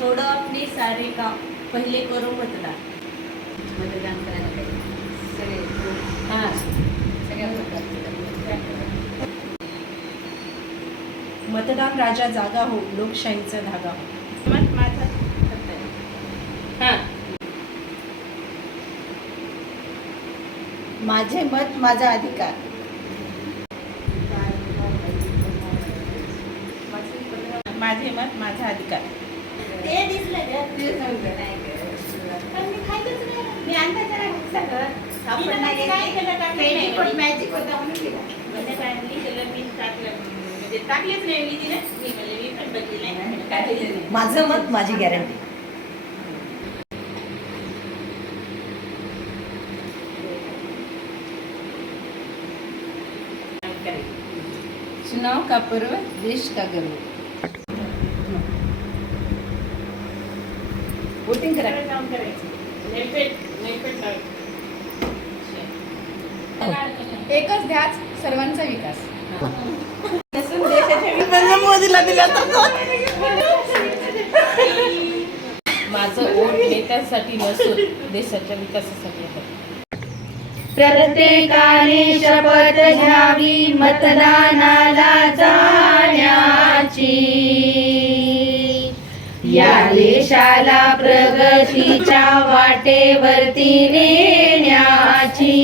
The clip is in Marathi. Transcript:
एवढं आपली सारे काम पहिले करू मतदान मतदान करायला पाहिजे. सगळे हां. सगळ्या प्रकारचे मतदान राजा जागा हो लोकशाहीचा धागा हो. मत माझं. हां. माझे मत माझा अधिकार. मी पण बघली नाही टाकलेलं नाही. माझं मत माझी गॅरंटी चुनाव का पर्व? देश का गर्व? वोटिंग करा. काम एकच ध्यास सर्वांचा विकास. मोदीला दिला माझं वोट नेत्यासाठी नसून देशाच्या विकासासाठी आहे. प्रत्येकाने शपथ घ्यावी मतदानाला जाण्याची. या देशाला प्रगतीच्या वाटेवरती नेण्याची.